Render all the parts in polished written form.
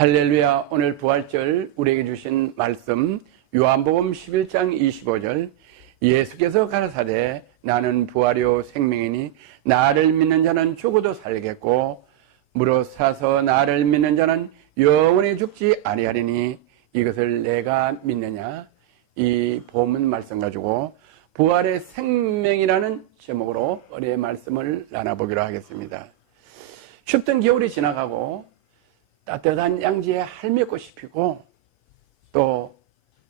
할렐루야. 오늘 부활절 우리에게 주신 말씀 요한복음 11장 25절 예수께서 가라사대 나는 부활이요 생명이니 나를 믿는 자는 죽어도 살겠고 무릇 사서 나를 믿는 자는 영원히 죽지 아니하리니 이것을 내가 믿느냐. 이 본문 말씀 가지고 부활의 생명이라는 제목으로 우리의 말씀을 나눠보기로 하겠습니다. 춥던 겨울이 지나가고 따뜻한 양지에 할매꽃이 피고 또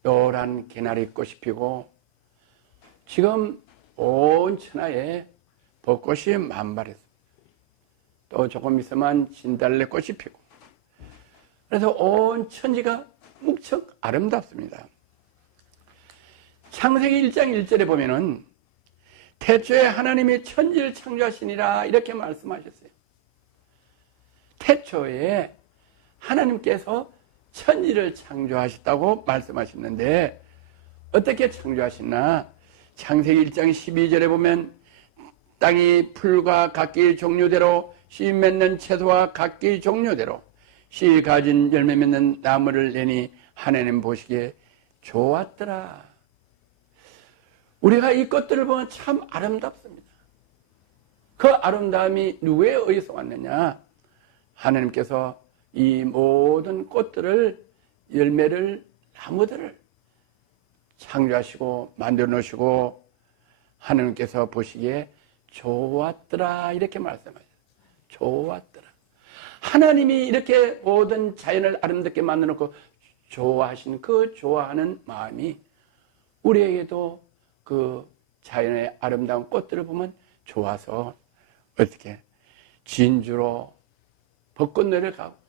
노란 개나리꽃이 피고 지금 온 천하에 벚꽃이 만발했습니다. 또 조금 있으면 진달래꽃이 피고 그래서 온 천지가 무척 아름답습니다. 창세기 1장 1절에 보면은 태초에 하나님이 천지를 창조하시니라 이렇게 말씀하셨어요. 태초에 하나님께서 천지를 창조하셨다고 말씀하셨는데 어떻게 창조하셨나? 창세기 1장 12절에 보면 땅이 풀과 각기 종류대로 씨 맺는 채소와 각기 종류대로 씨 가진 열매 맺는 나무를 내니 하나님 보시기에 좋았더라. 우리가 이 꽃들을 보면 참 아름답습니다. 그 아름다움이 누구에 의해서 왔느냐? 하나님께서 이 모든 꽃들을, 열매를, 나무들을 창조하시고 만들어 놓으시고 하나님께서 보시기에 좋았더라 이렇게 말씀하셨어요. 좋았더라. 하나님이 이렇게 모든 자연을 아름답게 만들어 놓고 좋아하신 그 좋아하는 마음이 우리에게도 그 자연의 아름다운 꽃들을 보면 좋아서 어떻게 진주로 벚꽃놀이를 가고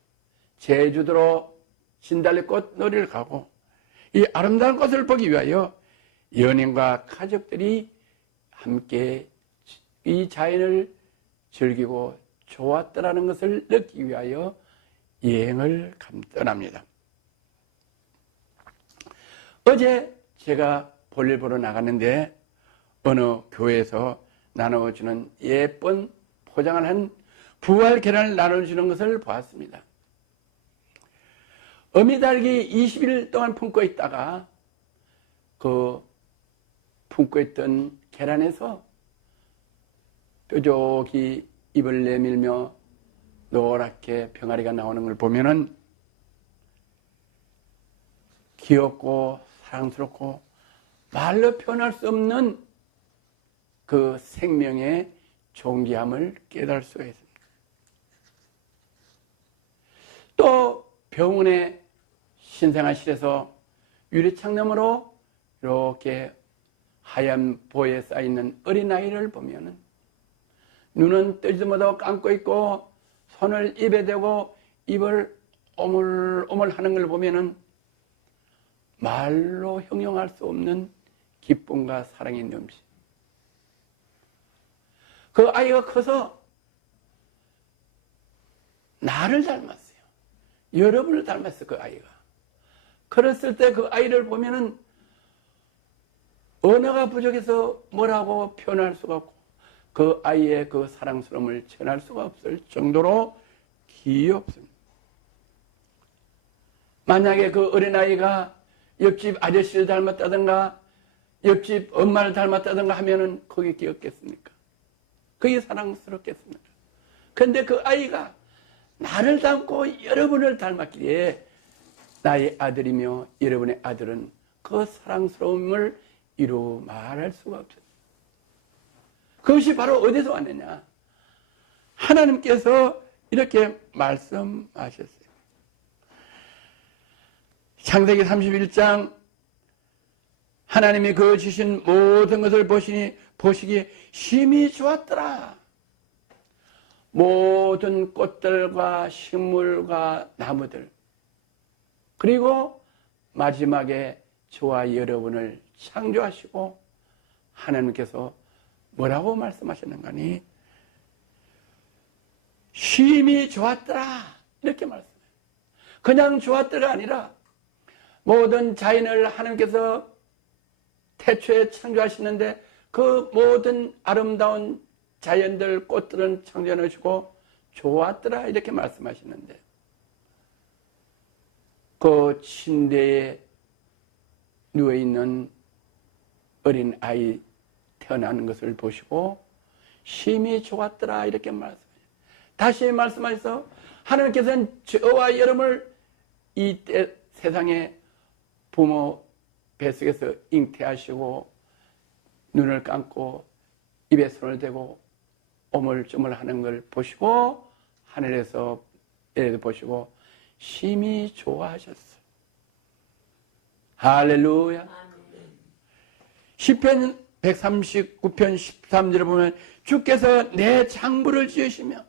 제주도로 진달래꽃 놀이를 가고 이 아름다운 꽃을 보기 위하여 연인과 가족들이 함께 이 자연을 즐기고 좋았더라는 것을 느끼기 위하여 여행을 떠납니다. 어제 제가 볼일 보러 나갔는데 어느 교회에서 나눠주는 예쁜 포장을 한 부활 계란을 나눠주는 것을 보았습니다. 어미닭이 20일 동안 품고 있다가 그 품고 있던 계란에서 뾰족이 입을 내밀며 노랗게 병아리가 나오는 걸 보면은 귀엽고 사랑스럽고 말로 표현할 수 없는 그 생명의 존귀함을 깨달을 수가 있습니다. 또 병원의 신생아실에서 유리창 너머로 이렇게 하얀 보에 쌓여있는 어린아이를 보면은 눈은 뜨지도 못하고 감고 있고 손을 입에 대고 입을 오물오물 하는 걸 보면은 말로 형용할 수 없는 기쁨과 사랑의 넘치. 그 아이가 커서 나를 닮았어요. 여러분을 닮았어요, 그 아이가. 그랬을 때 그 아이를 보면은 언어가 부족해서 뭐라고 표현할 수가 없고 그 아이의 그 사랑스러움을 전할 수가 없을 정도로 귀엽습니다. 만약에 그 어린아이가 옆집 아저씨를 닮았다든가 옆집 엄마를 닮았다든가 하면은 그게 귀엽겠습니까? 그게 사랑스럽겠습니까? 그런데 그 아이가 나를 닮고 여러분을 닮았기에 나의 아들이며 여러분의 아들은 그 사랑스러움을 이루 말할 수가 없어요. 그것이 바로 어디서 왔느냐? 하나님께서 이렇게 말씀하셨어요. 창세기 31장 하나님이 그 주신 모든 것을 보시기에 심히 좋았더라. 모든 꽃들과 식물과 나무들 그리고 마지막에 저와 여러분을 창조하시고 하나님께서 뭐라고 말씀하셨는가니 심히 좋았더라 이렇게 말씀해요. 그냥 좋았더라 아니라 모든 자연을 하나님께서 태초에 창조하시는데 그 모든 아름다운 자연들 꽃들은 창조해 놓으시고 좋았더라 이렇게 말씀하시는데 그 침대에 누워있는 어린 아이 태어나는 것을 보시고 심히 좋았더라 이렇게 말씀해요. 다시 말씀하셔서 하나님께서는 저와 여러분을 이때 세상에 부모 뱃속에서 잉태하시고 눈을 감고 입에 손을 대고 오물조물하는 걸 보시고 하늘에서 보시고 심히 좋아하셨어요. 할렐루야. 시편 139편 13절에 보면 주께서 내 장부를 지으시며,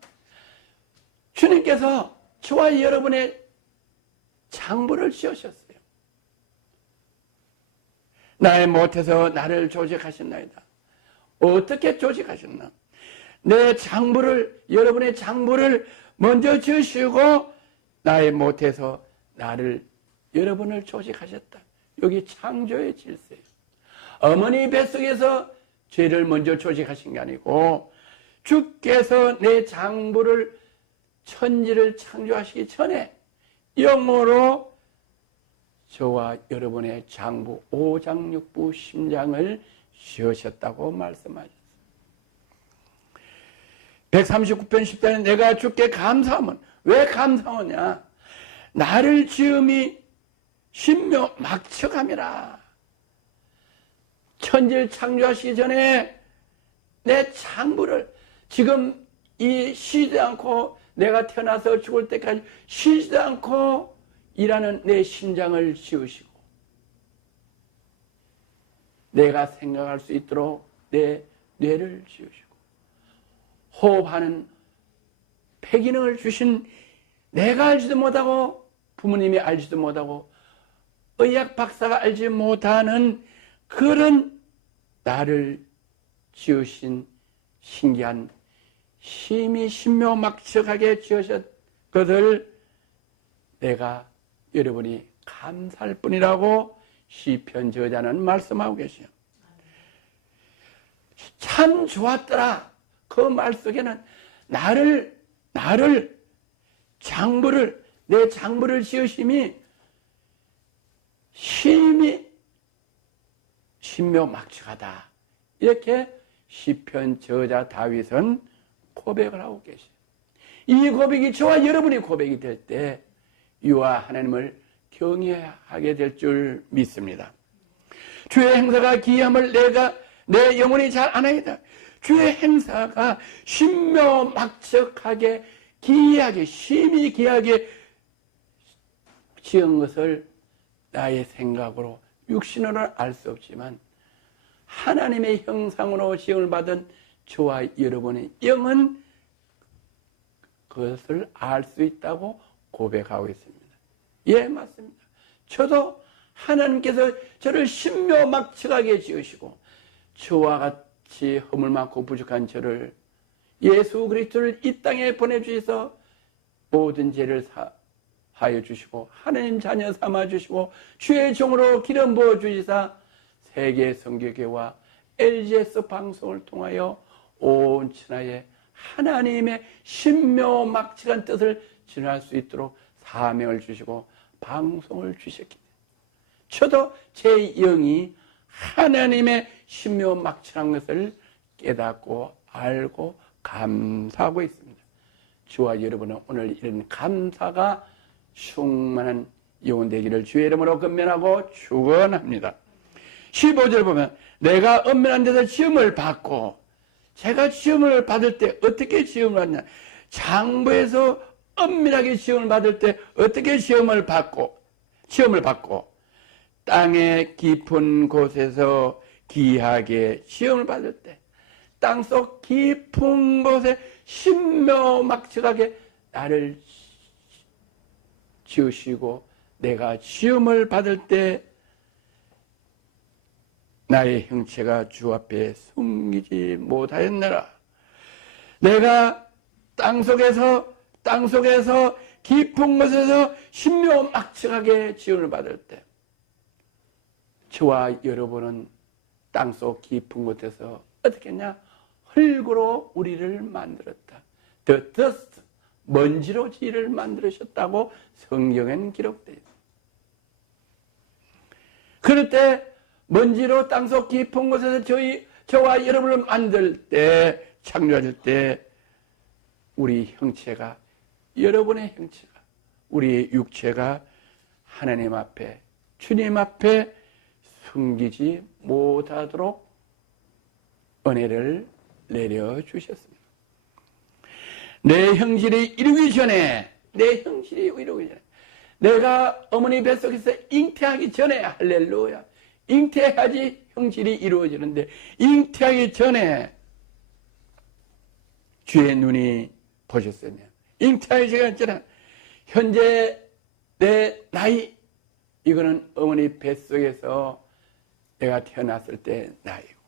주님께서 저와 여러분의 장부를 지으셨어요. 나의 못해서 나를 조직하셨나이다. 어떻게 조직하셨나? 내 장부를, 여러분의 장부를 먼저 지으시고 나의 못해서 나를, 여러분을 조직하셨다. 여기 창조의 질서예요. 어머니 뱃속에서 죄를 먼저 조직하신 게 아니고 주께서 내 장부를, 천지를 창조하시기 전에 영으로 저와 여러분의 장부, 오장육부 심장을 지으셨다고 말씀하셨어요. 139편 10절에 내가 주께 감사하면, 왜 감사하냐? 나를 지음이 신묘막측함이라. 천지를 창조하시기 전에 내 장부를, 지금 이 쉬지 않고 내가 태어나서 죽을 때까지 쉬지 않고 일하는 내 심장을 지으시고, 내가 생각할 수 있도록 내 뇌를 지으시고, 호흡하는 폐기능을 주신, 내가 알지도 못하고 부모님이 알지도 못하고 의학 박사가 알지 못하는 그런 나를 지으신 신기한, 심히 신묘막측하게 지으셨 것을 내가, 여러분이 감사할 뿐이라고 시편 저자는 말씀하고 계세요. 참 좋았더라. 그 말 속에는 나를 장부를, 내 장부를 지으심이 심히 신묘막측하다. 이렇게 시편 저자 다윗은 고백을 하고 계세요. 이 고백이 저와 여러분의 고백이 될 때 유아 하나님을 경외하게 될 줄 믿습니다. 주의 행사가 기이함을 내 영혼이 잘 아나이다. 주의 행사가 신묘막측하게 기이하게, 심히 기이하게 지은 것을 나의 생각으로, 육신으로는 알 수 없지만 하나님의 형상으로 지음을 받은 저와 여러분의 영은 그것을 알 수 있다고 고백하고 있습니다. 예, 맞습니다. 저도 하나님께서 저를 신묘막측하게 지으시고 저와 같이 허물 많고 부족한 저를, 예수 그리스도를 이 땅에 보내주셔서 모든 죄를 사하여 주시고 하나님 자녀 삼아 주시고 주의 종으로 기름 부어 주시사 세계 선교회와 LGS 방송을 통하여 온 천하에 하나님의 신묘막측한 뜻을 전할 수 있도록 사명을 주시고 방송을 주셨기 때문에 저도 제 영이 하나님의 신묘막측한 것을 깨닫고 알고 감사하고 있습니다. 저와 여러분은 오늘 이런 감사가 충만한 영혼 되기를 주의 이름으로 건면하고 축원합니다. 15절 보면 내가 엄밀한 데서 지음을 받고, 제가 지음을 받을 때 어떻게 지음을 받냐? 장부에서 엄밀하게 지음을 받을 때 어떻게 지음을 받고 땅의 깊은 곳에서 기이하게 지음을 받을 때, 땅속 깊은 곳에 신묘막측하게 나를 지으시고 내가 지음을 받을 때 나의 형체가 주 앞에 숨기지 못하였느라. 내가 땅속에서 깊은 곳에서 신묘막측하게 지음을 받을 때 저와 여러분은 땅속 깊은 곳에서 어떻게 했냐? 흙으로 우리를 만들었다. The dust, 먼지로 지를 만들으셨다고 성경엔 기록되어 있습니다. 그럴 때 먼지로 땅속 깊은 곳에서 저와 여러분을 만들 때, 창조하실 때 우리 형체가, 여러분의 형체가, 우리의 육체가 하나님 앞에, 주님 앞에 숨기지 못하도록 은혜를 내려주셨습니다. 내 형질이 이루기 전에, 내가 어머니 뱃속에서 잉태하기 전에, 할렐루야, 잉태해야지 형질이 이루어지는데, 잉태하기 전에 주의 눈이 보셨으면, 잉태하기 전에, 현재 내 나이, 이거는 어머니 뱃속에서 내가 태어났을 때 나이고,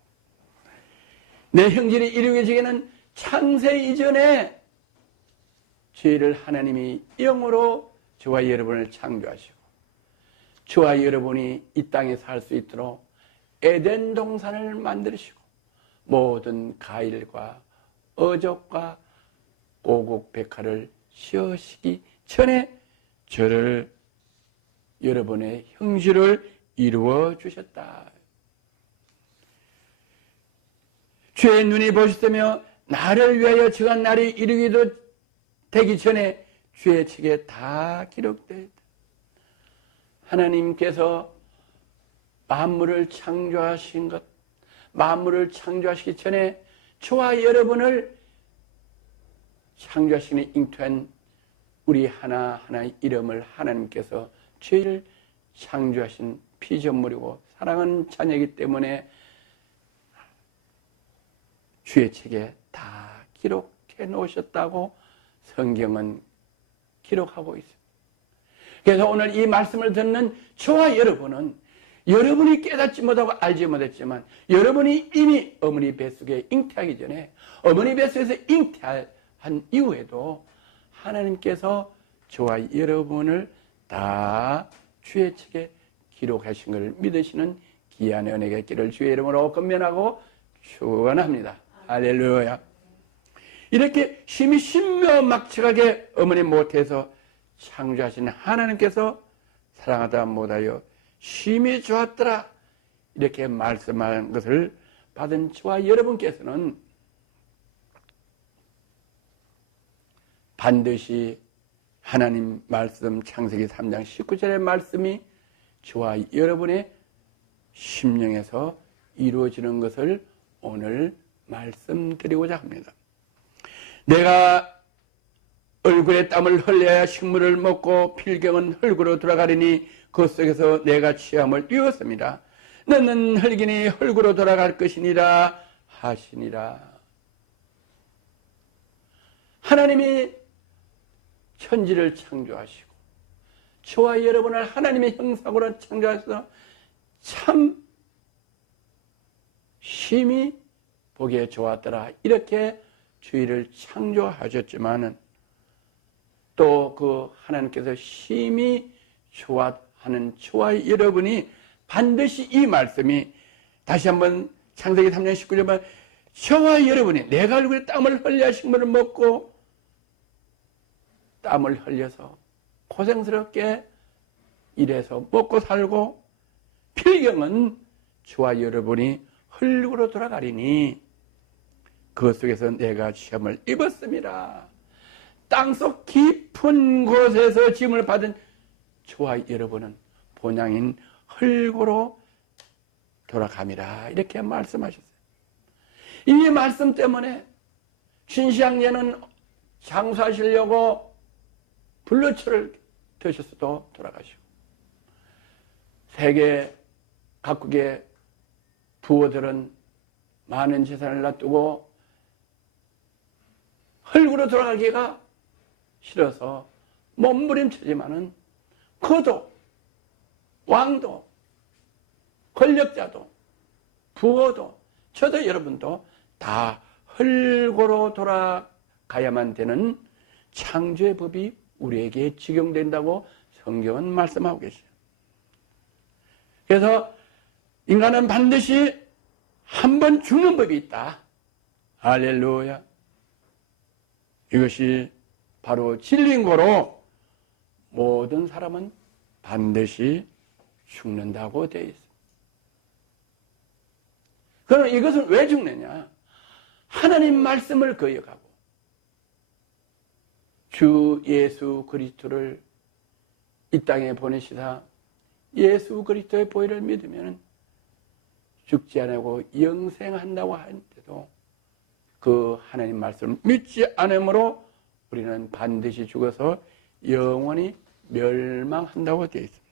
내 형질이 이루어지기 전에는 창세 이전에 죄를 하나님이 영으로 저와 여러분을 창조하시고, 저와 여러분이 이 땅에 살 수 있도록 에덴 동산을 만드시고, 모든 과일과 어족과 고국백화를 씌우시기 전에 저를, 여러분의 형질을 이루어 주셨다. 주의 눈이 보셨으며 나를 위하여 정한 날이 이르기도 되기 전에 주의 책에 다 기록되어 있다. 하나님께서 만물을 창조하신 것, 만물을 창조하시기 전에 저와 여러분을 창조하시는 잉태한 우리 하나하나의 이름을 하나님께서 죄를 창조하신 피조물이고 사랑하는 자녀이기 때문에 주의 책에 다 기록해 놓으셨다고 성경은 기록하고 있습니다. 그래서 오늘 이 말씀을 듣는 저와 여러분은, 여러분이 깨닫지 못하고 알지 못했지만 여러분이 이미 어머니 뱃속에 잉태하기 전에, 어머니 뱃속에서 잉태한 이후에도 하나님께서 저와 여러분을 다 주의 책에 기록하신 것을 믿으시는 귀한 은혜가 있기를 주의 이름으로 권면하고 축원합니다. 할렐루야. 이렇게 심히 신묘막측하게 어머니 못해서 창조하신 하나님께서 사랑하다 못하여 심히 좋았더라, 이렇게 말씀한 것을 받은 저와 여러분께서는 반드시 하나님 말씀, 창세기 3장 19절의 말씀이 저와 여러분의 심령에서 이루어지는 것을 오늘 말씀드리고자 합니다. 내가 얼굴에 땀을 흘려야 식물을 먹고 필경은 흙으로 돌아가리니 그 속에서 내가 취함을 이었습니다. 너는 흙이니 흙으로 돌아갈 것이니라 하시니라. 하나님이 천지를 창조하시고 저와 여러분을 하나님의 형상으로 창조하셔서 참 심히 보기에 좋았더라, 이렇게 주위를 창조하셨지만은 또 그 하나님께서 심히 좋아하는 저와 여러분이 반드시 이 말씀이 다시 한번 창세기 3장 19절만 저와 여러분이 내가 얼굴에 땀을 흘려 식물을 먹고 땀을 흘려서 고생스럽게 일해서 먹고 살고 필경은 저와 여러분이 흙으로 돌아가리니 그 속에서 내가 시험을 입었습니다. 땅속 깊은 곳에서 짐을 받은 저와 여러분은 본향인 흙으로 돌아갑니다. 이렇게 말씀하셨어요. 이 말씀 때문에 신시황제는 장수하시려고 불로초를 드셨어도 돌아가시고, 세계 각국의 부호들은 많은 재산을 놔두고 흙으로 돌아가기가 싫어서 몸부림치지만은 그도 왕도 권력자도 부호도 저도 여러분도 다 흙으로 돌아가야만 되는 창조의 법이 우리에게 적용된다고 성경은 말씀하고 계세요. 그래서 인간은 반드시 한 번 죽는 법이 있다. 할렐루야. 이것이 바로 진리인 거로 모든 사람은 반드시 죽는다고 되어 있습니다. 그럼 이것은 왜 죽느냐? 하나님 말씀을 거역하고 주 예수 그리스도를 이 땅에 보내시다 예수 그리스도의 보혈을 믿으면 죽지 않고 영생한다고 하는데도 그 하나님 말씀을 믿지 않으므로 우리는 반드시 죽어서 영원히 멸망한다고 되어 있습니다.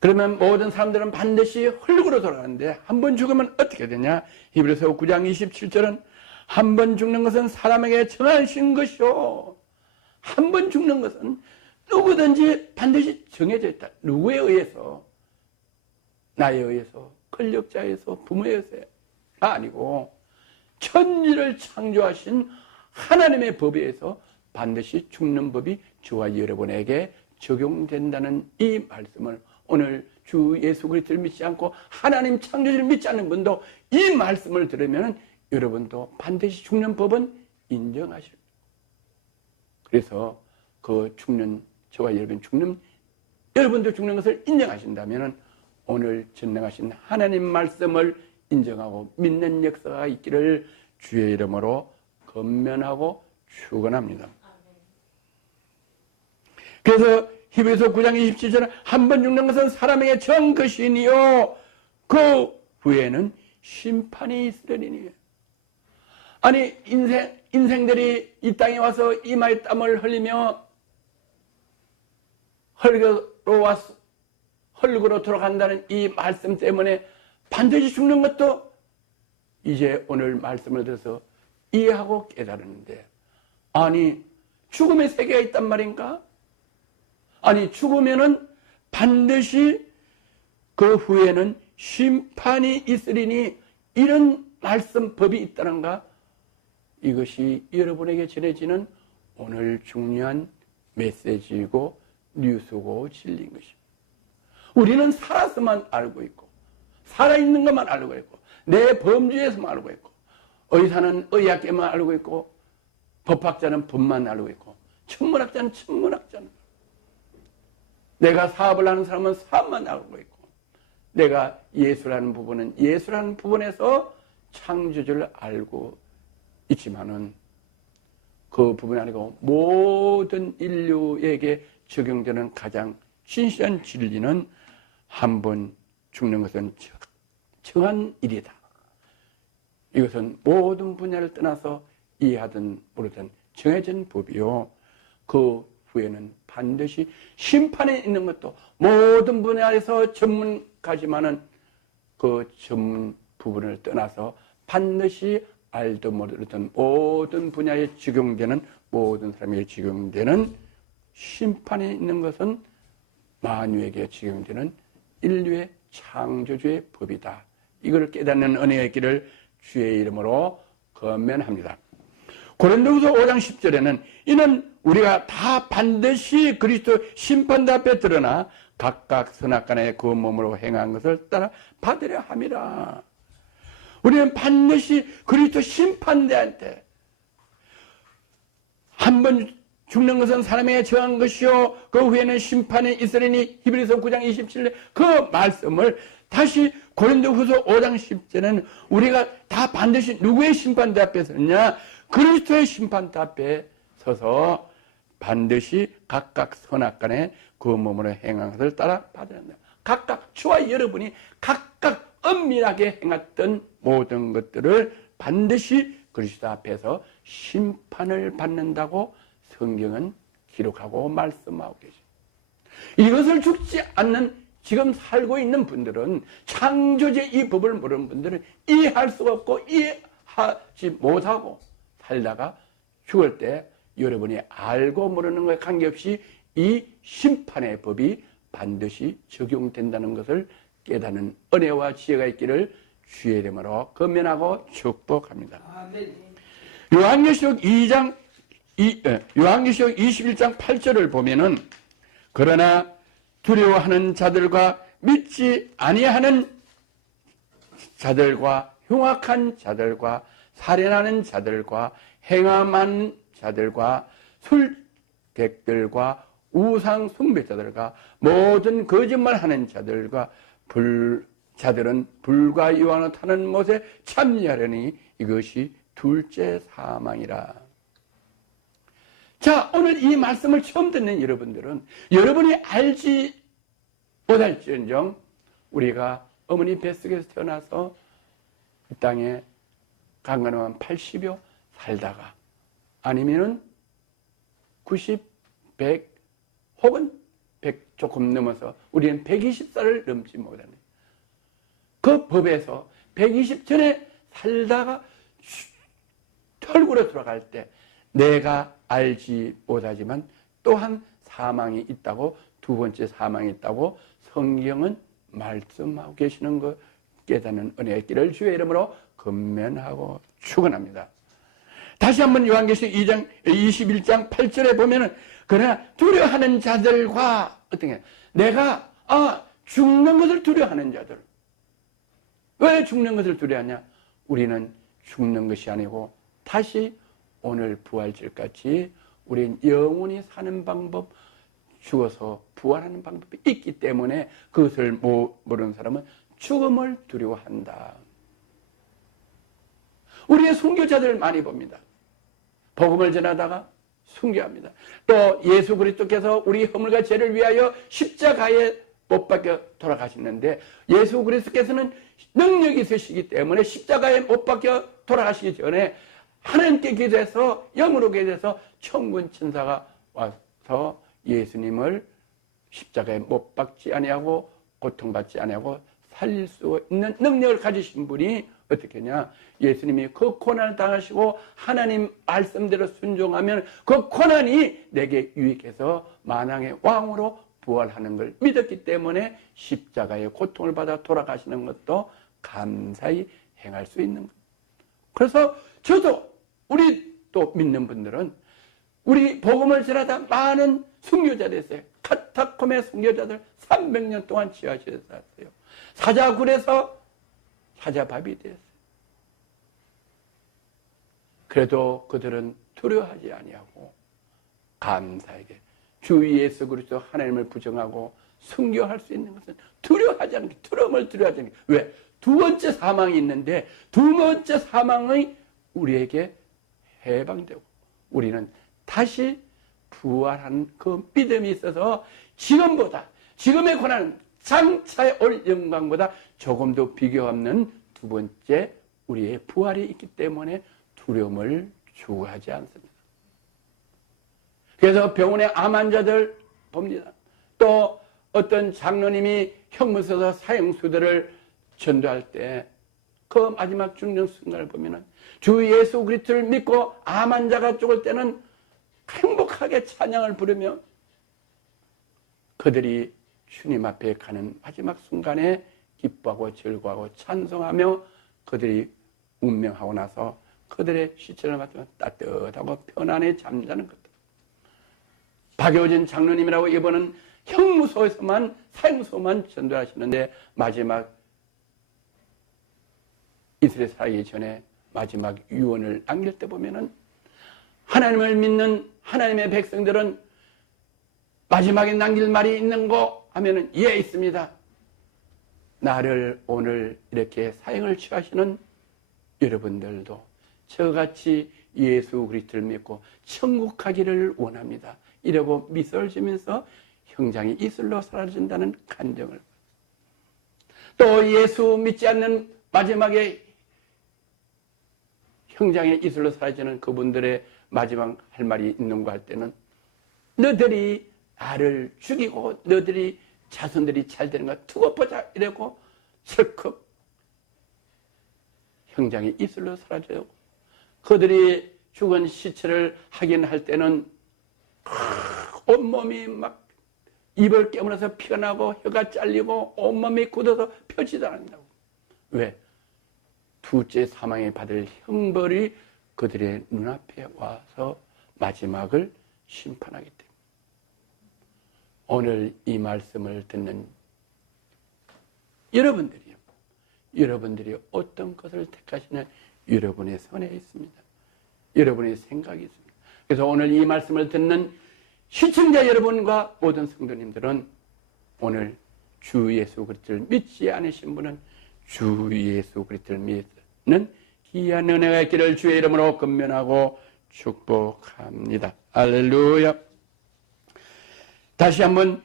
그러면 모든 사람들은 반드시 흙으로 돌아가는데 한 번 죽으면 어떻게 되냐? 히브리서 9장 27절은 한 번 죽는 것은 사람에게 정하신 것이요. 한 번 죽는 것은 누구든지 반드시 정해져 있다. 누구에 의해서? 나에 의해서, 권력자에 의해서, 부모에 의해서가 아니고 천지를 창조하신 하나님의 법에 의해서 반드시 죽는 법이 저와 여러분에게 적용된다는 이 말씀을 오늘 주 예수 그리스도를 믿지 않고 하나님 창조주를 믿지 않는 분도 이 말씀을 들으면 여러분도 반드시 죽는 법은 인정하실. 그래서 그 죽는 저와 여러분도 죽는 것을 인정하신다면 오늘 전능하신 하나님 말씀을 인정하고 믿는 역사가 있기를 주의 이름으로 권면하고 축원합니다. 그래서 히브리서 9장 27절은 한 번 죽는 것은 사람에게 정 것이니요 그 후에는 심판이 있으리니. 아니 인생들이 이 땅에 와서 이마에 땀을 흘리며 헐그로 돌아간다는 이 말씀 때문에 반드시 죽는 것도 이제 오늘 말씀을 들어서 이해하고 깨달았는데, 아니 죽음의 세계가 있단 말인가? 아니 죽으면은 반드시 그 후에는 심판이 있으리니 이런 말씀 법이 있다는가? 이것이 여러분에게 전해지는 오늘 중요한 메시지이고 뉴스고 진리인 것입니다. 우리는 살아서만 알고 있고 살아있는 것만 알고 있고 내 범주에서만 알고 있고 의사는 의학계만 알고 있고 법학자는 법만 알고 있고 천문학자는 천문학자는, 내가 사업을 하는 사람은 사업만 알고 있고 내가 예수라는 부분은 예수라는 부분에서 창조주를 알고 있지만은 그 부분이 아니고 모든 인류에게 적용되는 가장 신실한 진리는 한 번 죽는 것은 정한 일이다. 이것은 모든 분야를 떠나서 이해하든 모르든 정해진 법이요. 그 후에는 반드시 심판에 있는 것도 모든 분야에서 전문가지만은 그 전문 부분을 떠나서 반드시 알도 모르던 모든 분야에 적용되는 모든 사람에게 적용되는 심판에 있는 것은 만유에게 적용되는 인류의 창조주의 법이다. 이걸 깨닫는 은혜가 있기를 주의 이름으로 권면합니다. 고린도후서 5장 10절에는 이는 우리가 다 반드시 그리스도 심판대 앞에 드러나 각각 선악간에 그 몸으로 행한 것을 따라 받으려 함이라. 우리는 반드시 그리스도 심판대한테 한 번 죽는 것은 사람에게 정한 것이요 그 후에는 심판이 있으리니 히브리서 9장 27절 그 말씀을 다시 고린도후서 5장 10절에는 우리가 다 반드시 누구의 심판대 앞에 서느냐? 그리스도의 심판대 앞에 서서 반드시 각각 선악간에 그 몸으로 행한 것을 따라 받아야 한다. 각각 저와 여러분이 각각 엄밀하게 행했던 모든 것들을 반드시 그리스도 앞에서 심판을 받는다고 성경은 기록하고 말씀하고 계십니다. 이것을 죽지 않는 지금 살고 있는 분들은, 창조주의 이 법을 모르는 분들은 이해할 수가 없고 이해하지 못하고 살다가 죽을 때 여러분이 알고 모르는 것에 관계없이 이 심판의 법이 반드시 적용된다는 것을 깨닫는 은혜와 지혜가 있기를 주의 이름으로 권면하고 축복합니다. 요한계시록 21장 8절을 보면은 그러나 두려워하는 자들과 믿지 아니하는 자들과 흉악한 자들과 살인하는 자들과 행함한 자들과 술객들과 우상 숭배자들과 모든 거짓말하는 자들과 자들은 불과 유황을 타는 못에 참여하려니 이것이 둘째 사망이라. 자, 오늘 이 말씀을 처음 듣는 여러분들은 여러분이 알지 못할지언정 우리가 어머니 뱃속에서 태어나서 이 땅에 강간하면 80여 살다가 아니면은 90, 100 혹은 100 조금 넘어서 우리는 120살을 넘지 못하는 그 법에서 120 전에 살다가 혈구로 돌아갈 때 내가 알지 못하지만 또한 사망이 있다고, 두 번째 사망이 있다고 성경은 말씀하고 계시는 것 깨닫는 은혜의 길을 주의 이름으로 건면하고 축원합니다. 다시 한번 요한계시록 21장 8절에 보면은 그러나 두려워하는 자들과 어떻게 내가 죽는 것을 두려워하는 자들. 왜 죽는 것을 두려워하냐? 우리는 죽는 것이 아니고 다시 오늘 부활절같이 우리는 영원히 사는 방법, 죽어서 부활하는 방법이 있기 때문에 그것을 모르는 사람은 죽음을 두려워한다. 우리의 순교자들을 많이 봅니다. 복음을 전하다가 순교합니다. 또 예수 그리스도께서 우리 허물과 죄를 위하여 십자가에 못 박혀 돌아가시는데 예수 그리스도께서는 능력이 있으시기 때문에 십자가에 못 박혀 돌아가시기 전에 하나님께 기도해서 영으로 기도해서 천군 천사가 와서 예수님을 십자가에 못 박지 아니하고 고통받지 아니하고 살릴 수 있는 능력을 가지신 분이 어떻게 하냐? 예수님이 그 고난을 당하시고 하나님 말씀대로 순종하면 그 고난이 내게 유익해서 만왕의 왕으로 부활하는 걸 믿었기 때문에 십자가의 고통을 받아 돌아가시는 것도 감사히 행할 수 있는 것. 그래서 저도 우리 또 믿는 분들은 우리 복음을 전하다 많은 순교자들이 있어요. 카타콤의 순교자들 300년 동안 지하실에서 살았어요. 사자굴에서 사자밥이 되었어요. 그래도 그들은 두려워하지 아니하고 감사하게 주 예수 그리스도 하나님을 부정하고 순교할 수 있는 것은 두려워하지 않는 게, 두려움을 두려워하지 않는 게. 왜? 두 번째 사망이 있는데 두 번째 사망이 우리에게 해방되고 우리는 다시 부활한 그 믿음이 있어서 지금보다, 지금의 고난은 장차에 올 영광보다 조금도 비교 없는 두 번째 우리의 부활이 있기 때문에 두려움을 주하지 않습니다. 그래서 병원에 암 환자들 봅니다. 또 어떤 장로님이 형무소에서 사형수들을 전도할 때 그 마지막 죽는 순간을 보면은 주 예수 그리스도를 믿고 암 환자가 죽을 때는 행복하게 찬양을 부르며 그들이 주님 앞에 가는 마지막 순간에 기뻐하고 즐거워하고 찬송하며 그들이 운명하고 나서 그들의 시체를 맞으면 따뜻하고 편안히 잠자는 것. 박효진 장로님이라고 이번은 형무소에서만 사형소만 전도하시는데 마지막 이슬에 살기 전에 마지막 유언을 남길 때 보면은 하나님을 믿는 하나님의 백성들은 마지막에 남길 말이 있는고 하면은 예, 있습니다. 나를 오늘 이렇게 사형을 취하시는 여러분들도 저같이 예수 그리스도를 믿고 천국 가기를 원합니다. 이러고 미소를 지면서 형장이 이슬로 사라진다는 간증을, 또 예수 믿지 않는 마지막에 형장의 이슬로 사라지는 그분들의 마지막 할 말이 있는가 할 때는 너들이 나를 죽이고 너들이 자손들이 잘 되는 거 두고 보자 이러고 슬컥 형장이 이슬로 사라져요. 그들이 죽은 시체를 확인할 때는 온몸이 막 입을 깨물어서 피가 나고 혀가 잘리고 온몸이 굳어서 펴지도 않는다고. 왜? 둘째 사망에 받을 형벌이 그들의 눈앞에 와서 마지막을 심판하기 때문에 오늘 이 말씀을 듣는 여러분들이 어떤 것을 택하시는 여러분의 손에 있습니다. 여러분의 생각이 있습니다. 그래서 오늘 이 말씀을 듣는 시청자 여러분과 모든 성도님들은 오늘 주 예수 그리스도를 믿지 않으신 분은 주 예수 그리스도를 믿는 귀한 은혜가 있기를 주의 이름으로 권면하고 축복합니다. 할렐루야. 다시 한번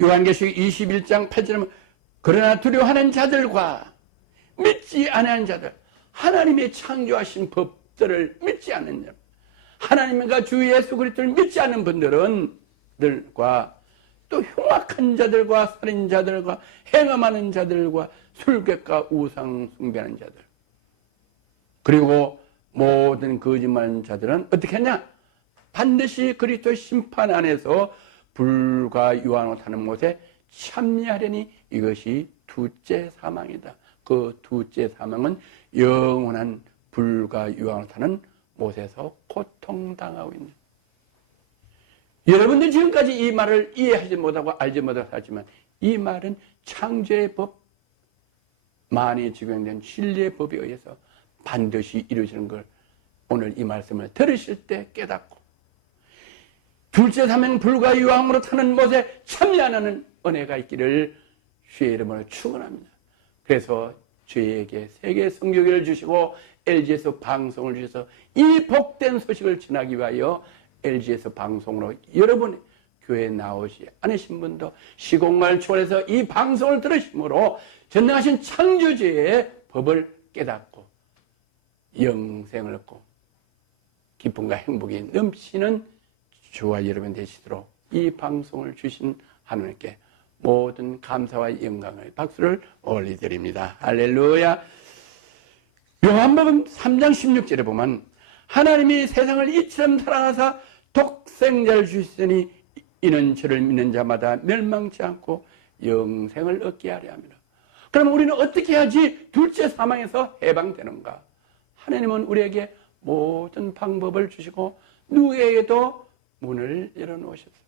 요한계시록 21장 8절에 그러나 두려워하는 자들과 믿지 않는 자들, 하나님의 창조하신 법들을 믿지 않는 자, 하나님과 주 예수 그리스도를 믿지 않는 분들과 또 흉악한 자들과 살인자들과 행음하는 자들과 술객과 우상 숭배하는 자들, 그리고 모든 거짓말하는 자들은 어떻게 하냐? 반드시 그리스도 심판 안에서 불과 유황으로 타는 못에 참여하려니 이것이 두째 사망이다. 그 두째 사망은 영원한 불과 유황으로 타는 못에서 고통당하고 있는. 여러분들 지금까지 이 말을 이해하지 못하고 알지 못하고 살지만 이 말은 창조의 법, 만이 적용된 진리의 법에 의해서 반드시 이루어지는 걸 오늘 이 말씀을 들으실 때 깨닫고 둘째 사명 불과 유황으로 타는 못에 참여 안 하는 은혜가 있기를 주의 이름으로 축원합니다. 그래서 저희에게 세계 선교회를 주시고 LG에서 방송을 주셔서 이 복된 소식을 전하기 위하여 LG에서 방송으로 여러분 교회에 나오지 않으신 분도 시공간을 초월해서 이 방송을 들으심으로 전능하신 창조주의 법을 깨닫고 영생을 얻고 기쁨과 행복이 넘치는 주와 여러분 되시도록 이 방송을 주신 하나님께 모든 감사와 영광을 박수를 올려드립니다. 할렐루야. 요한복음 3장 16절에 보면 하나님이 세상을 이처럼 사랑하사 독생자를 주시니 이는 저를 믿는 자마다 멸망치 않고 영생을 얻게 하려 합니다. 그럼 우리는 어떻게 해야지 둘째 사망에서 해방되는가? 하나님은 우리에게 모든 방법을 주시고 누구에게도 문을 열어놓으셨어요.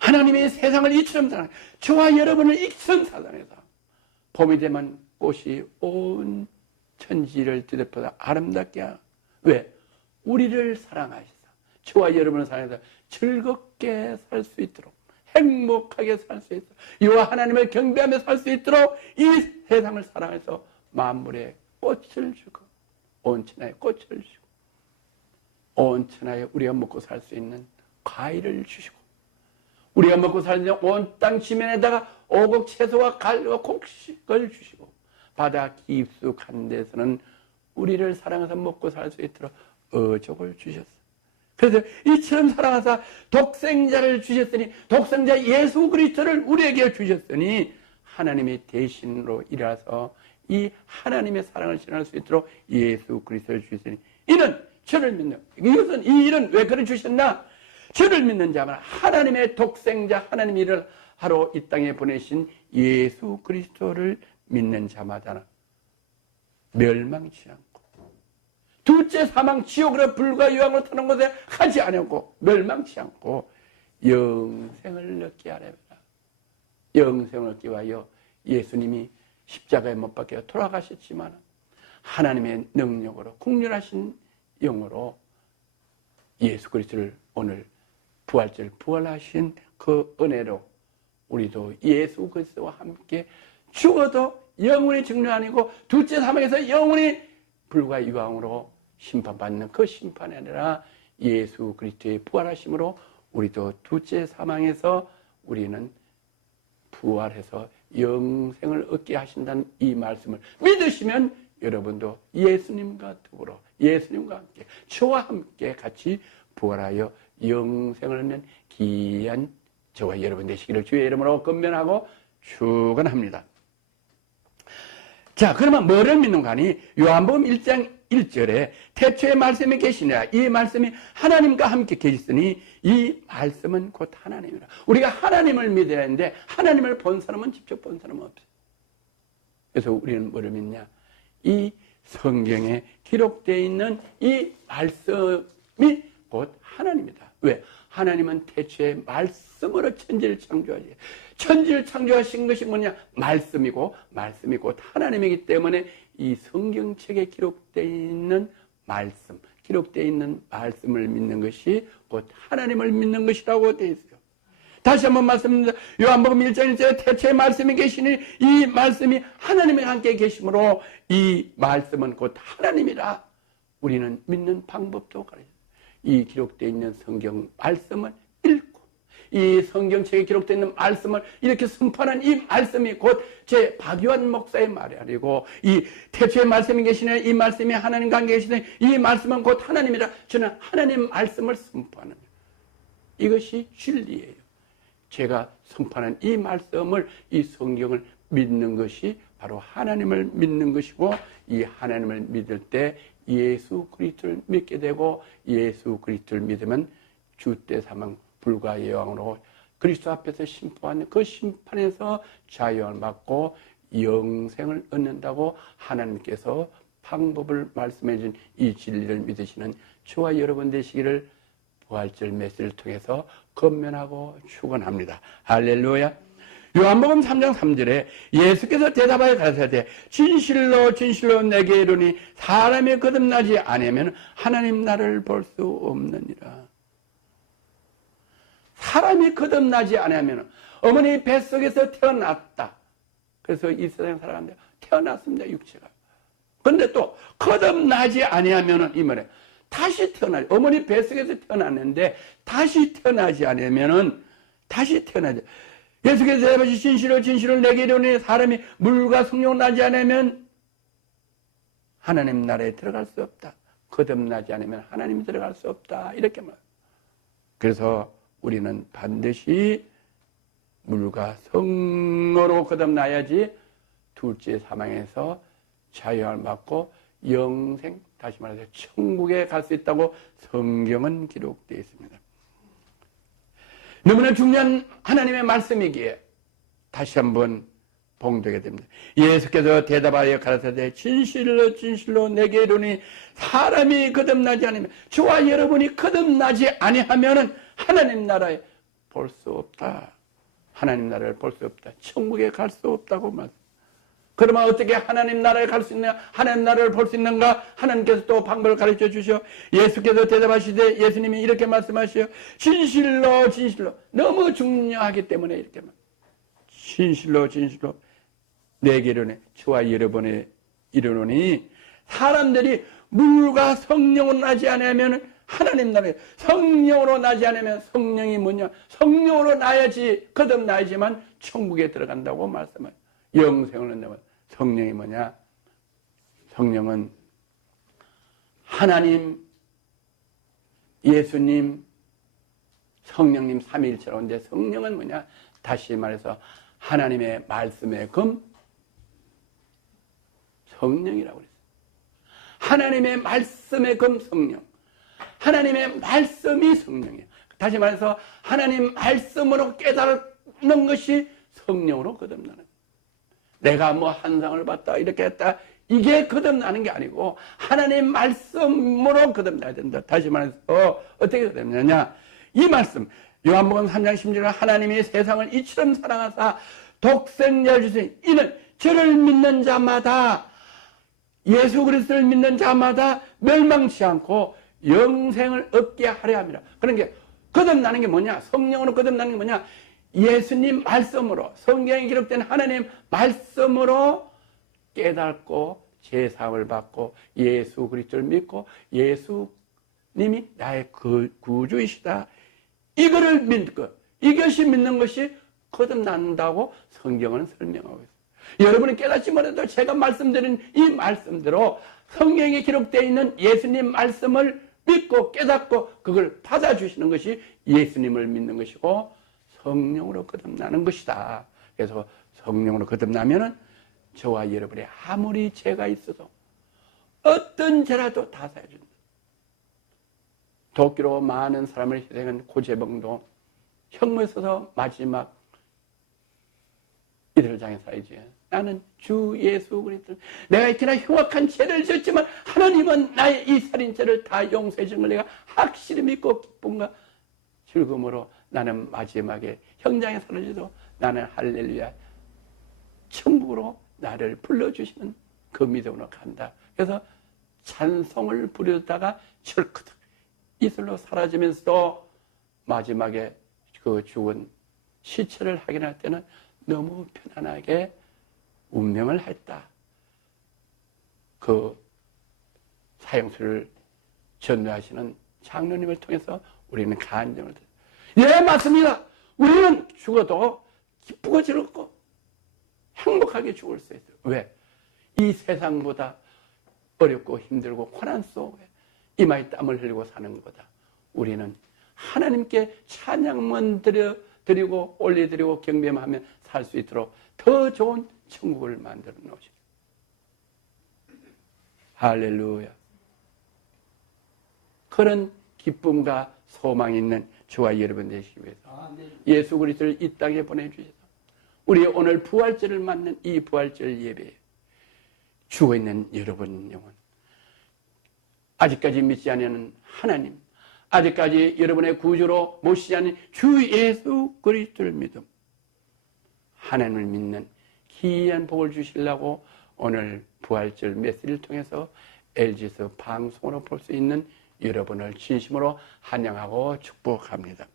하나님이 세상을 이처럼 사랑해 저와 여러분을 이처럼 사랑해서 봄이 되면 꽃이 온 천지를 뒤덮어서 아름답게 하라. 왜? 우리를 사랑하셔서 저와 여러분을 사랑해서 즐겁게 살 수 있도록 행복하게 살 수 있도록 이와 하나님을 경배하며 살 수 있도록 이 세상을 사랑해서 만물에 꽃을 주고 온 천하에 꽃을 주고 온 천하에 우리가 먹고 살 수 있는 과일을 주시고 우리가 먹고 살수 있는 온 땅 지면에다가 오곡 채소와 갈과 곡식을 주시고 바다 깊숙한 데서는 우리를 사랑해서 먹고 살 수 있도록 어족을 주셨어요. 그래서 이처럼 사랑하사 독생자를 주셨으니 독생자 예수 그리스도를 우리에게 주셨으니 하나님의 대신으로 일하서 이 하나님의 사랑을 실현할 수 있도록 예수 그리스도를 주셨으니 이는 저를 믿는 이것은 이 일은 왜 그를 주셨나? 저를 믿는 자만 하나님의 독생자 하나님 일을 하러 이 땅에 보내신 예수 그리스도를 믿는 자마다 멸망치 않고 둘째 사망 지옥으로 불과 유황으로 타는 곳에 하지 않고 멸망치 않고 영생을 얻게 하렵니다. 영생을 얻기 위하여 예수님이 십자가에 못 박혀 돌아가셨지만 하나님의 능력으로 국률하신 영으로 예수 그리스도를 오늘 부활절 부활하신 그 은혜로 우리도 예수 그리스도와 함께 죽어도 영원히 증류 아니고 둘째 사망에서 영원히 불과 유황으로 심판받는 그 심판이 아니라 예수 그리스도의 부활하심으로 우리도 둘째 사망에서 우리는 부활해서 영생을 얻게 하신다는 이 말씀을 믿으시면 여러분도 예수님과 더불어 예수님과 함께 저와 함께 같이 부활하여 영생을 얻는 귀한 저와 여러분 되시기를 주의 이름으로 권면하고 축원합니다. 자, 그러면 뭐를 믿는가 하니 요한복음 1장 1절에 태초에 말씀이 계시니라 이 말씀이 하나님과 함께 계시으니 이 말씀은 곧 하나님이라. 우리가 하나님을 믿어야 하는데 하나님을 본 사람은 직접 본 사람은 없어요. 그래서 우리는 뭐를 믿냐? 이 성경에 기록되어 있는 이 말씀이 곧 하나님이다. 왜? 하나님은 태초에 말씀으로 천지를 창조하지. 천지를 창조하신 것이 뭐냐? 말씀이고 말씀이 곧 하나님이기 때문에 이 성경책에 기록되어 있는 말씀, 기록되어 있는 말씀을 믿는 것이 곧 하나님을 믿는 것이라고 되어 있어요. 다시 한번 말씀드립니다. 요한복음 1장 1절에 태초에 말씀이 계시니 이 말씀이 하나님과 함께 계시므로 이 말씀은 곧 하나님이라. 우리는 믿는 방법도 가르쳐요. 이 기록되어 있는 성경 말씀을 읽고 이 성경책에 기록되어 있는 말씀을 이렇게 선포하는 이 말씀이 곧 제 박유한 목사의 말이 아니고 이 태초에 말씀이 계시네 이 말씀이 하나님과 함께 계시네 이 말씀은 곧 하나님이라. 저는 하나님 말씀을 선포하는 거예요. 이것이 진리예요. 제가 선포하는 이 말씀을 이 성경을 믿는 것이 바로 하나님을 믿는 것이고 이 하나님을 믿을 때 예수 그리스도를 믿게 되고 예수 그리스도를 믿으면 주때 사망 불과 예왕으로 그리스도 앞에서 심판하는 그 심판에서 자유함을 받고 영생을 얻는다고 하나님께서 방법을 말씀해 준 이 진리를 믿으시는 저와 여러분 되시기를 부활절 메시지를 통해서 건면하고 축원합니다. 할렐루야. 요한복음 3장 3절에 예수께서 대답하여 가라사대 진실로 진실로 내게 이르니 사람이 거듭나지 아니하면 하나님 나라를 볼 수 없느니라. 사람이 거듭나지 아니하면 어머니 뱃속에서 태어났다. 그래서 이 세상에 살아가는데 태어났습니다. 육체가. 그런데 또 거듭나지 아니하면 이 말에 다시 태어나지. 어머니 뱃속에서 태어났는데 다시 태어나지 않으면은 다시 태어나지. 예수께서 대답하시 진실로 진실로 내게 이르니 사람이 물과 성령으로 나지 않으면 하나님 나라에 들어갈 수 없다. 거듭나지 않으면 하나님이 들어갈 수 없다. 이렇게 말. 그래서 우리는 반드시 물과 성령으로 거듭나야지 둘째 사망에서 자유함을 받고 영생, 다시 말해서 천국에 갈 수 있다고 성경은 기록되어 있습니다. 너무나 중요한 하나님의 말씀이기에 다시 한번 봉독하게 됩니다. 예수께서 대답하여 가라사대 진실로 진실로 내게 이르니 사람이 거듭나지 않으면 저와 여러분이 거듭나지 아니하면 하나님 나라에 볼 수 없다. 하나님 나라를 볼 수 없다. 천국에 갈 수 없다고 말합니다. 그러면 어떻게 하나님 나라에 갈 수 있느냐? 하나님 나라를 볼 수 있는가? 하나님께서 또 방법을 가르쳐 주셔. 예수께서 대답하시되 예수님이 이렇게 말씀하시오. 진실로 진실로. 너무 중요하기 때문에 이렇게 말. 진실로 진실로 내게 이르네. 저와 여러분의 이르노니 사람들이 물과 성령으로 나지 않으면 하나님 나라에 성령으로 나지 않으면 성령이 뭐냐? 성령으로 나야지 거듭나야지만 천국에 들어간다고 말씀해요. 영생을 얻는다면 성령이 뭐냐? 성령은 하나님, 예수님, 성령님 삼위일체로인데 성령은 뭐냐? 다시 말해서 하나님의 말씀의 금 성령이라고 그랬어요. 하나님의 말씀의 금 성령. 하나님의 말씀이 성령이에요. 다시 말해서 하나님 말씀으로 깨달는 것이 성령으로 거듭나는. 내가 뭐 환상을 봤다 이렇게 했다 이게 거듭나는 게 아니고 하나님 말씀으로 거듭나야 된다. 다시 말해서 어떻게 거듭나냐? 이 말씀 요한복음 3장 10절에 하나님이 세상을 이처럼 사랑하사 독생자를 주시니 이는 저를 믿는 자마다 예수 그리스도를 믿는 자마다 멸망치 않고 영생을 얻게 하려 함이라. 그러니까 거듭나는 게 뭐냐? 성령으로 거듭나는 게 뭐냐? 예수님 말씀으로 성경에 기록된 하나님 말씀으로 깨닫고 제사함을 받고 예수 그리스도를 믿고 예수님이 나의 구주이시다. 이거를 믿고 이것이 믿는 것이 거듭난다고 성경은 설명하고 있어요. 여러분이 깨닫지 못해도 제가 말씀드린 이 말씀대로 성경에 기록되어 있는 예수님 말씀을 믿고 깨닫고 그걸 받아주시는 것이 예수님을 믿는 것이고 성령으로 거듭나는 것이다. 그래서 성령으로 거듭나면은 저와 여러분이 아무리 죄가 있어도 어떤 죄라도 다 사해준다. 도끼로 많은 사람을 희생한 고재봉도 형무에 서서 마지막 이들을 장에 살아야지. 나는 주 예수 그리스도 내가 이렇게나 흉악한 죄를 졌지만 하나님은 나의 이 살인죄를 다 용서해 준 걸 내가 확실히 믿고 기쁨과 즐거움으로 나는 마지막에 형장에 사라져도 나는 할렐루야 천국으로 나를 불러주시는 그 믿음으로 간다. 그래서 찬송을 부르다가 철크득 이슬로 사라지면서도 마지막에 그 죽은 시체를 확인할 때는 너무 편안하게 운명을 했다. 그 사형수를 전도하시는 장로님을 통해서 우리는 간증을 듣습니다. 예, 맞습니다. 우리는 죽어도 기쁘고 즐겁고 행복하게 죽을 수 있어요. 왜? 이 세상보다 어렵고 힘들고 고난 속에 이마에 땀을 흘리고 사는 것보다 우리는 하나님께 찬양만 드리고 올려드리고 경배하며 살 수 있도록 더 좋은 천국을 만들어 놓으십니다. 할렐루야. 그런 기쁨과 소망이 있는 저와 여러분 되시기 위해서 예수 그리스도를 이 땅에 보내주셔서 우리 오늘 부활절을 맞는 이 부활절 예배에 죽어있는 여러분 영혼, 아직까지 믿지 않는 하나님, 아직까지 여러분의 구주로 모시지 않은 주 예수 그리스도를 믿음, 하나님을 믿는 기이한 복을 주시려고 오늘 부활절 메시지를 통해서 LG에서 방송으로 볼 수 있는 여러분을 진심으로 환영하고 축복합니다.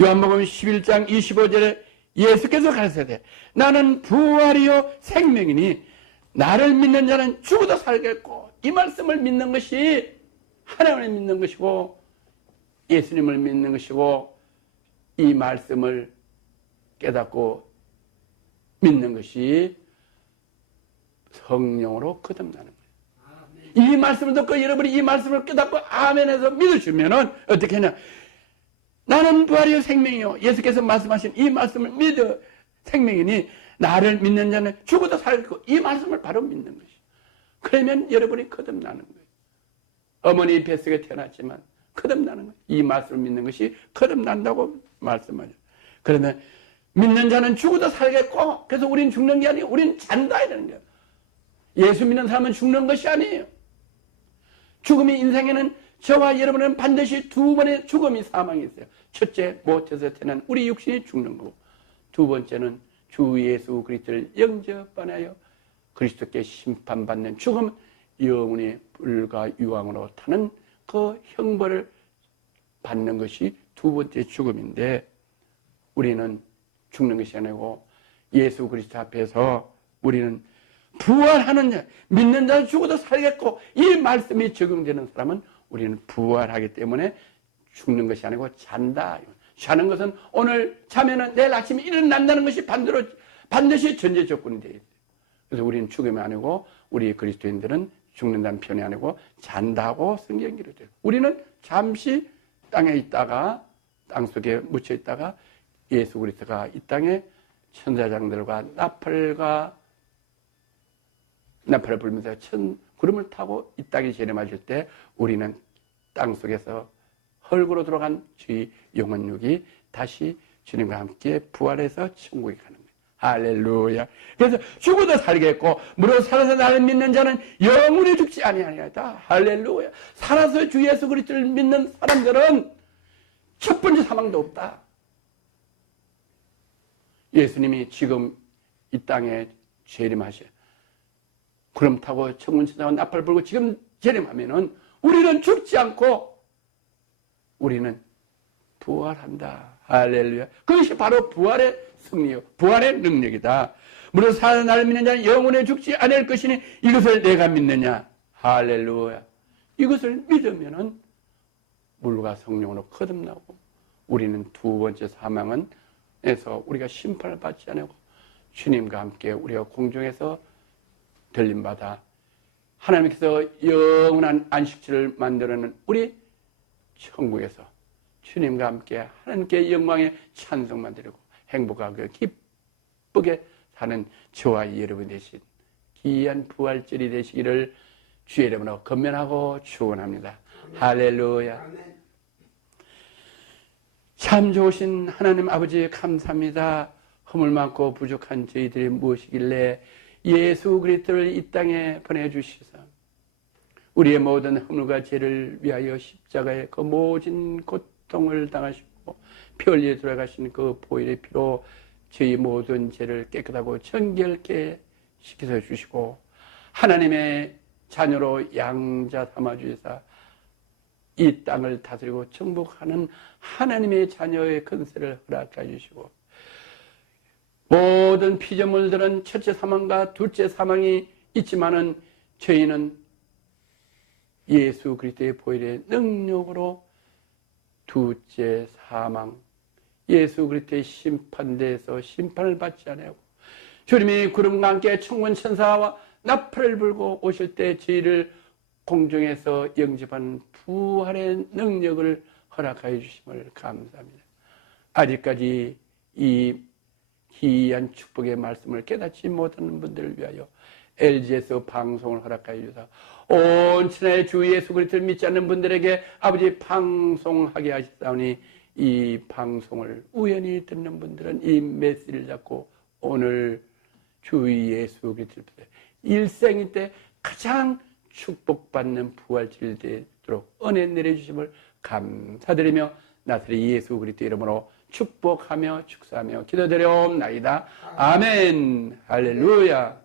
요한복음 11장 25절에 예수께서 가르치되 나는 부활이요 생명이니 나를 믿는 자는 죽어도 살겠고, 이 말씀을 믿는 것이 하나님을 믿는 것이고 예수님을 믿는 것이고 이 말씀을 깨닫고 믿는 것이 성령으로 거듭나는 거예요. 이 말씀을 듣고 여러분이 이 말씀을 깨닫고 아멘해서 믿으시면은 어떻게 하냐? 나는 부활이요 생명이요. 예수께서 말씀하신 이 말씀을 믿어 생명이니 나를 믿는 자는 죽어도 살겠고, 이 말씀을 바로 믿는 것이요. 그러면 여러분이 거듭나는 거예요. 어머니 뱃속에 태어났지만 거듭나는 거예요. 이 말씀을 믿는 것이 거듭난다고 말씀하죠. 그러면 믿는 자는 죽어도 살겠고, 그래서 우린 죽는 게 아니에요. 우린 잔다 이러는 거예요. 예수 믿는 사람은 죽는 것이 아니에요. 죽음이 인생에는 저와 여러분은 반드시 두 번의 죽음이 사망이 있어요. 첫째, 못해서 태어난 우리 육신이 죽는 거고, 두 번째는 주 예수 그리스도를 영접하여 그리스도께 심판받는 죽음, 영원히 불과 유황으로 타는 그 형벌을 받는 것이 두 번째 죽음인데, 우리는 죽는 것이 아니고 예수 그리스도 앞에서 우리는 부활하는 자, 믿는 자는 죽어도 살겠고, 이 말씀이 적용되는 사람은 우리는 부활하기 때문에 죽는 것이 아니고 잔다. 자는 것은 오늘 자면은 내일 아침에 일어난다는 것이 반드시 전제 조건이 되어 있어요. 그래서 우리는 죽음이 아니고 우리 그리스도인들은 죽는다는 표현이 아니고 잔다고 성경 기록돼요. 우리는 잠시 땅에 있다가 땅 속에 묻혀 있다가 예수 그리스도가 이 땅에 천사장들과 나팔을 불면서 구름을 타고 이 땅에 재림하실 때 우리는 땅 속에서 헐고로 들어간 주의 영혼육이 다시 주님과 함께 부활해서 천국에 가는 거예요. 할렐루야. 그래서 죽어도 살겠고 무릇 살아서 나를 믿는 자는 영원히 죽지 아니하리이다. 할렐루야. 살아서 주 예수 그리스도를 믿는 사람들은 첫 번째 사망도 없다. 예수님이 지금 이 땅에 재림하셔. 구름 타고 천군 천사가 나팔 불고 지금 재림하면은 우리는 죽지 않고 우리는 부활한다. 할렐루야. 그것이 바로 부활의 승리요, 부활의 능력이다. 무릇 살아 나를 믿는 자는 영원히 죽지 않을 것이니 이것을 내가 믿느냐. 할렐루야. 이것을 믿으면은 물과 성령으로 거듭나고 우리는 두 번째 사망은 에서 우리가 심판을 받지 않고 주님과 함께 우리가 공중에서 들림받아 하나님께서 영원한 안식처를 만들어내는 우리 천국에서 주님과 함께 하나님께 영광의 찬송만 드리고 행복하고 기쁘게 사는 저와 여러분 되신 귀한 부활절이 되시기를 주의 이름으로 건면하고 축원합니다. 할렐루야. 참 좋으신 하나님 아버지 감사합니다. 허물 많고 부족한 저희들이 무엇이길래 예수 그리스도를 이 땅에 보내주시사 우리의 모든 허물과 죄를 위하여 십자가에 그 모진 고통을 당하시고 피 흘려 돌아가신 그 보혈의 피로 저희 모든 죄를 깨끗하고 정결케 시켜 주시고 하나님의 자녀로 양자 삼아 주시사 이 땅을 다스리고 정복하는 하나님의 자녀의 권세를 허락해 주시고, 모든 피조물들은 첫째 사망과 둘째 사망이 있지만은 저희는 예수 그리스도의 보혈의 능력으로 둘째 사망, 예수 그리스도의 심판대에서 심판을 받지 아니하고, 주님이 구름과 함께 천군 천사와 나팔을 불고 오실 때 저희를 공중에서 영접하는 부활의 능력을 허락하여 주심을 감사합니다. 아직까지 이 기이한 축복의 말씀을 깨닫지 못하는 분들을 위하여 LG에서 방송을 허락하여 주사 온 천하의 주 예수 그리스도를 믿지 않는 분들에게 아버지 방송하게 하시사오니, 이 방송을 우연히 듣는 분들은 이 메시지를 잡고 오늘 주 예수 그리스도를 일생일 때 가장 축복받는 부활절 되도록 은혜 내려주심을 감사드리며 나사렛 예수 그리스도 이름으로 축복하며 축사하며 기도드려옵나이다. 아멘. 할렐루야.